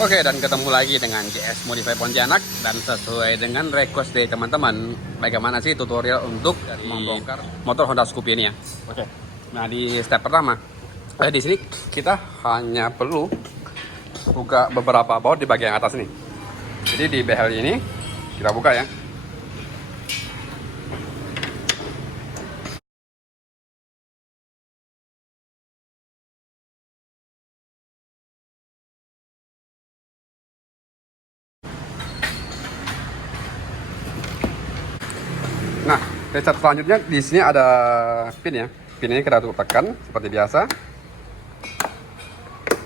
Oke, dan ketemu lagi dengan JS Modify Pontianak. Dan sesuai dengan request dari teman-teman, bagaimana sih tutorial untuk membongkar motor Honda Scoopy ini ya. Oke, nah di step pertama, di sini kita hanya perlu buka beberapa baut di bagian atas ini. Jadi di behel ini kita buka ya. Nah, step selanjutnya di sini ada pin ya. Pin ini kita tekan seperti biasa.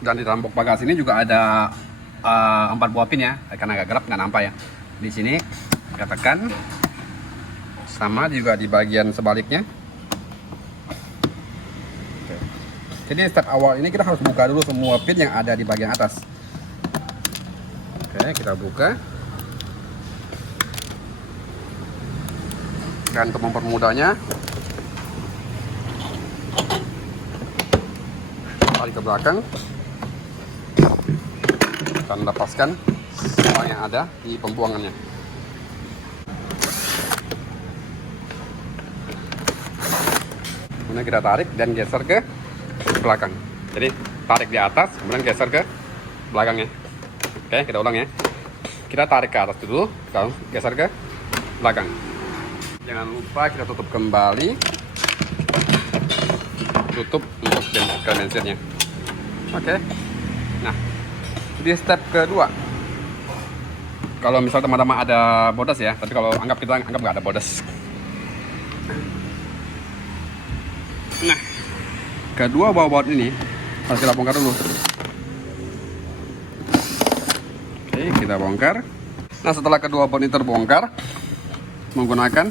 Dan di dalam box bagasi ini juga ada 4 buah pin ya, karena agak gelap nggak nampak ya. Di sini kita tekan, sama juga di bagian sebaliknya. Oke. Jadi step awal ini kita harus buka dulu semua pin yang ada di bagian atas. Oke, kita buka. Dan untuk mempermudahnya, tarik ke belakang dan lepaskan semua yang ada di pembuangannya. Kemudian kita tarik dan geser ke belakang. Jadi tarik di atas, kemudian geser ke belakangnya. Oke, kita ulang ya. Kita tarik ke atas dulu, lalu geser ke belakang. Jangan lupa kita tutup kembali. Tutup untuk bensinnya. Oke. Nah, di step kedua, kalau misal teman-teman ada bodas ya, tapi kalau kita anggap nggak ada bodas. Nah, kedua baut ini harus kita bongkar dulu. Oke, kita bongkar. Nah, setelah kedua baut ini terbongkar, menggunakan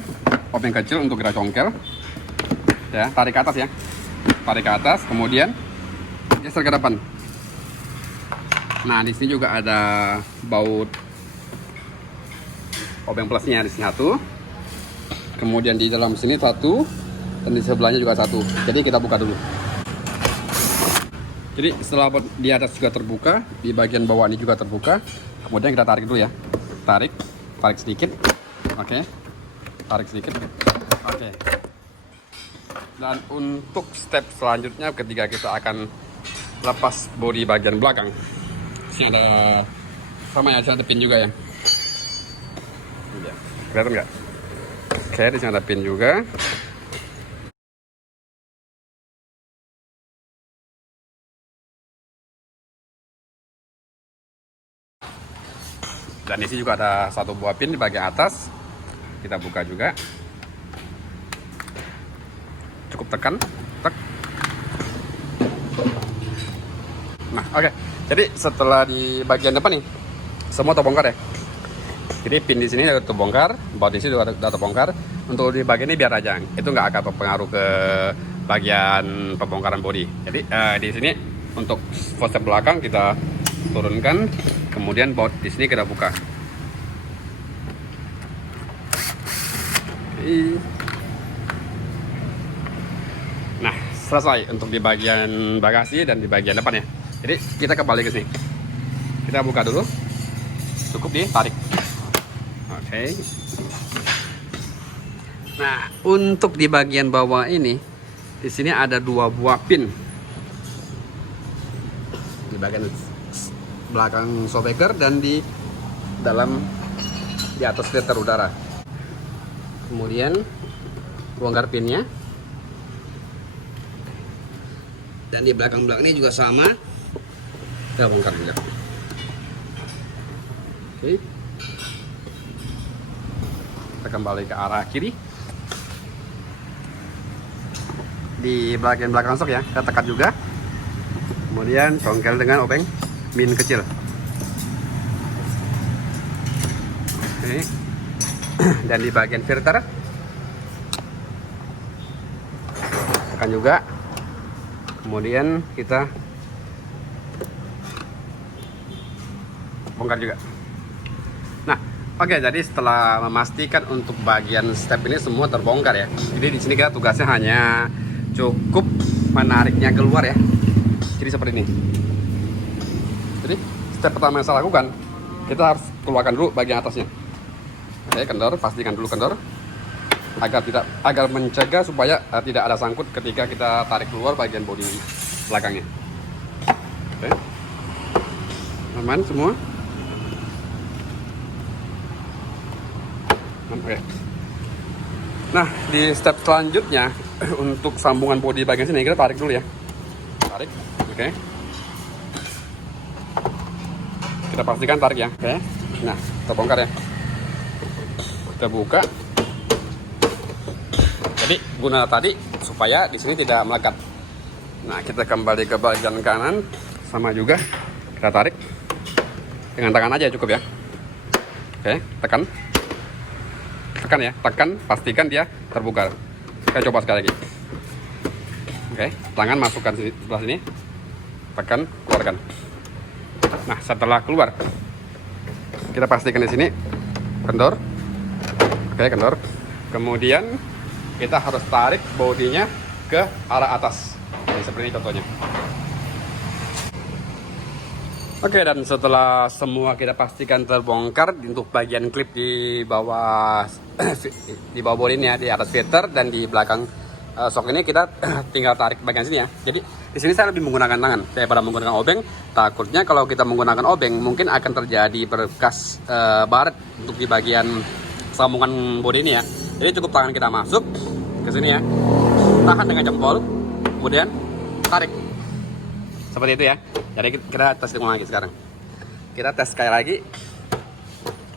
obeng kecil untuk kita congkel ya, tarik ke atas ya, tarik ke atas, kemudian geser ke depan. Nah, di sini juga ada baut obeng plusnya di sini satu, kemudian di dalam sini satu, dan di sebelahnya juga satu. Jadi kita buka dulu. Jadi setelah baut di atas juga terbuka, di bagian bawah ini juga terbuka, kemudian kita tarik dulu ya, tarik sedikit. Oke. Tarik sedikit. Oke. Dan untuk step selanjutnya ketika kita akan lepas bodi bagian belakang. Sini ada sama ya, ada pin juga ya. Kelihatan nggak? Oke, di sini ada pin juga. Dan di sini juga ada satu buah pin di bagian atas. Kita buka juga. Cukup tekan, tek. Nah, oke. Jadi setelah di bagian depan nih, semua terbongkar ya. Jadi pin di sini udah terbongkar, baut di sini udah terbongkar. Untuk di bagian ini biar aja, itu nggak akan berpengaruh ke bagian pembongkaran bodi. Jadi di sini untuk fose belakang kita turunkan, kemudian baut di sini kita buka. Nah, selesai untuk di bagian bagasi dan di bagian depan ya. Jadi kita kembali ke sini. Kita buka dulu. Cukup ditarik. Oke. Nah, untuk di bagian bawah ini, di sini ada 2 buah pin. Di bagian belakang shockbreaker dan di dalam di atas filter udara. Kemudian bongkar pinnya. Dan di belakang ini juga sama. Kita bongkar juga. Oke. Kita kembali ke arah kiri. Di bagian belakang sok ya, kita tekan juga. Kemudian congkel dengan obeng min kecil. Oke. Dan di bagian filter tekan juga. Kemudian kita bongkar juga. Nah, oke, jadi setelah memastikan untuk bagian step ini semua terbongkar ya. Jadi di sini kita tugasnya hanya cukup menariknya keluar ya. Jadi seperti ini. Jadi step pertama yang saya lakukan, kita harus keluarkan dulu bagian atasnya. Oke, kendor, pastikan dulu kendor agar mencegah supaya tidak ada sangkut ketika kita tarik keluar bagian bodi belakangnya. Oke, aman semua. Oke. Nah, di step selanjutnya untuk sambungan bodi bagian sini kita tarik dulu ya. Tarik, oke. Kita pastikan tarik ya. Oke. Nah, kita bongkar ya. Kita buka. Jadi guna tadi supaya di sini tidak melekat. Nah, kita kembali ke bagian kanan, sama juga kita tarik dengan tangan aja cukup ya. Oke, tekan ya, tekan, pastikan dia terbuka. Kita coba sekali lagi. Oke, tangan masukkan sebelah sini, tekan, keluarkan. Nah, setelah keluar, kita pastikan di sini kendor. Oke, kendor. Kemudian kita harus tarik bodinya ke arah atas. Jadi seperti ini contohnya. Oke, dan setelah semua kita pastikan terbongkar untuk bagian klip di bawah bodi ini ya, di atas filter dan di belakang sok ini, kita tinggal tarik bagian sini ya. Jadi di sini saya lebih menggunakan tangan daripada menggunakan obeng. Takutnya kalau kita menggunakan obeng mungkin akan terjadi bekas baret untuk di bagian sambungan bodi ini ya. Jadi cukup tangan kita masuk ke sini ya, tahan dengan jempol, kemudian tarik seperti itu ya. Jadi kita tes ulang lagi sekarang. Kita tes sekali lagi.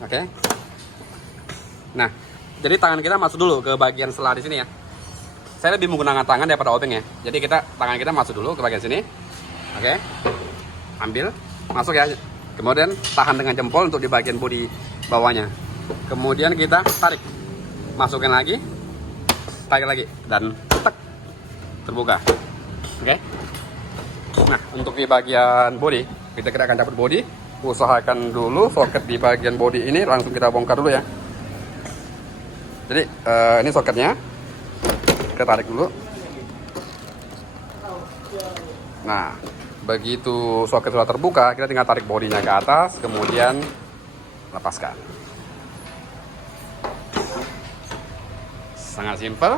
Oke. Nah, jadi tangan kita masuk dulu ke bagian sela di sini ya. Saya lebih menggunakan tangan daripada obeng ya. Jadi tangan kita masuk dulu ke bagian sini. Oke. Ambil, masuk ya. Kemudian tahan dengan jempol untuk di bagian bodi bawahnya. Kemudian kita tarik. Masukin lagi. Tarik lagi dan tek, terbuka. Oke. Nah, untuk di bagian bodi, kita akan cabut bodi. Usahakan dulu soket di bagian bodi ini langsung kita bongkar dulu ya. Jadi ini soketnya, kita tarik dulu. Nah, begitu soket sudah terbuka, kita tinggal tarik bodinya ke atas, kemudian lepaskan. Sangat simpel.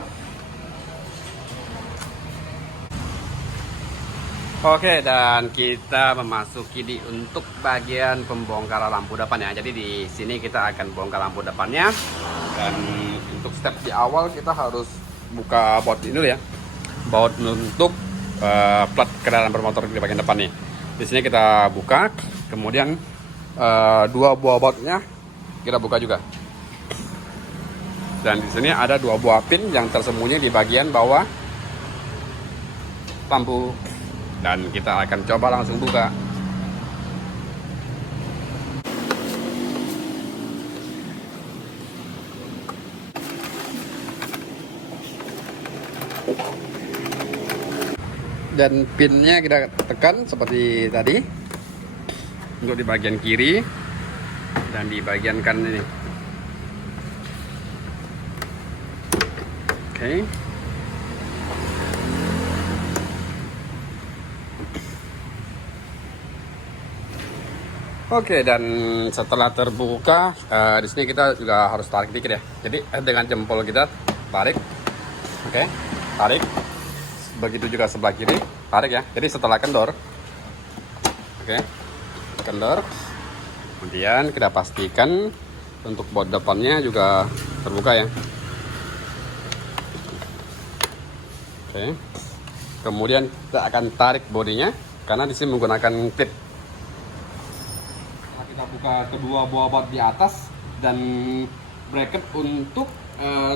Oke, dan kita memasuki untuk bagian pembongkaran lampu depan ya. Jadi di sini kita akan bongkar lampu depannya. Dan untuk step di awal kita harus buka baut ini dulu ya. Baut untuk plat kendaraan bermotor di bagian depan nih. Di sini kita buka, kemudian dua buah bautnya kita buka juga. Dan di sini ada dua buah pin yang tersembunyi di bagian bawah lampu. Dan kita akan coba langsung buka. Dan pinnya kita tekan seperti tadi untuk di bagian kiri dan di bagian kanan ini. Oke. Oke, dan setelah terbuka, di sini kita juga harus tarik dikit ya. Jadi dengan jempol kita tarik, oke, tarik. Begitu juga sebelah kiri, tarik ya. Jadi setelah kendor, oke, kendor. Kemudian kita pastikan untuk baut depannya juga terbuka ya. Oke. Kemudian kita akan tarik bodinya karena di sini menggunakan clip. Kita buka kedua buah baut di atas dan bracket untuk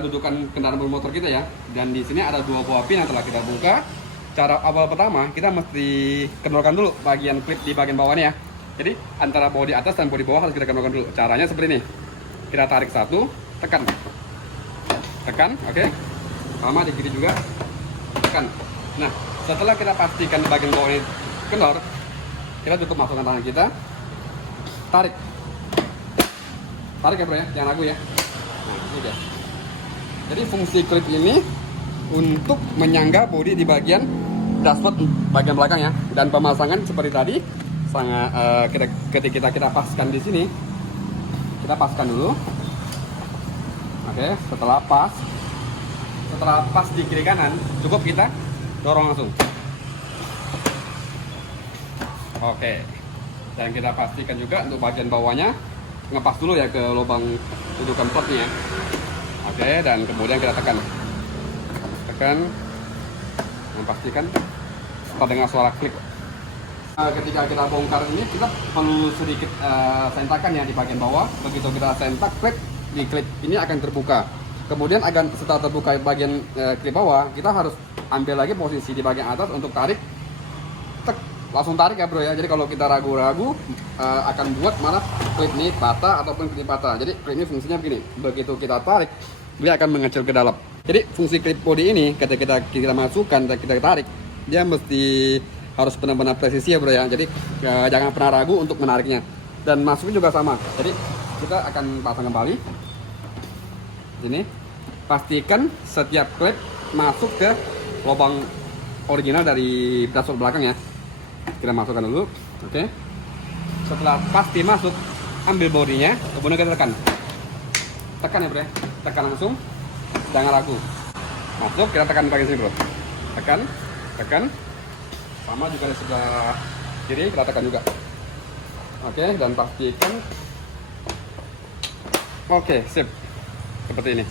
dudukan kendaraan bermotor kita ya. Dan di sini ada dua buah pin yang telah kita buka. Cara awal pertama kita mesti kendorkan dulu bagian klip di bagian bawahnya ya. Jadi antara bodi atas dan bodi bawah harus kita kendorkan dulu. Caranya seperti ini. Kita tarik satu, tekan, tekan, oke. Sama di kiri juga, tekan. Nah, setelah kita pastikan di bagian bawah ini kendor, kita cukup masukkan tangan kita. Tarik ya bro ya, jangan ragu ya. Nah, ini dia. Jadi fungsi klip ini untuk menyangga bodi di bagian dashboard bagian belakang ya. Dan pemasangan seperti tadi sangat ketika kita paskan di sini, kita paskan dulu. Oke, setelah pas di kiri kanan, cukup kita dorong langsung. Oke, dan kita pastikan juga untuk bagian bawahnya ngepas dulu ya ke lubang dudukan potnya. Oke, dan kemudian kita tekan, memastikan terdengar suara klik. Ketika kita bongkar ini, kita perlu sedikit sentakan ya di bagian bawah. Begitu kita sentak, klik di klip ini akan terbuka. Kemudian agar setelah terbuka bagian klip bawah, kita harus ambil lagi posisi di bagian atas untuk tarik. Langsung tarik ya bro ya. Jadi kalau kita ragu-ragu akan buat malah klip ini patah ataupun klip patah. Jadi klip ini fungsinya begini, begitu kita tarik dia akan mengecil ke dalam. Jadi fungsi klip body ini ketika kita masukkan dan kita tarik, dia mesti harus benar-benar presisi ya bro ya. Jadi jangan pernah ragu untuk menariknya. Dan masuknya juga sama. Jadi kita akan pasang kembali ini, pastikan setiap klip masuk ke lubang original dari dashboard belakang ya. Kita masukkan dulu. Oke, setelah pasti masuk, ambil bodinya, kemudian kita tekan ya bro ya. Tekan langsung, jangan ragu. Masuk, kita tekan bagian sini bro. Tekan sama juga di sebelah kiri, kita tekan juga. Oke, dan pastikan. Oke, sip. Seperti ini.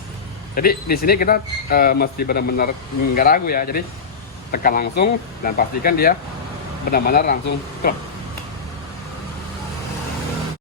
Jadi di sini kita mesti benar-benar nggak ragu ya. Jadi tekan langsung dan pastikan dia benar-benar langsung klep.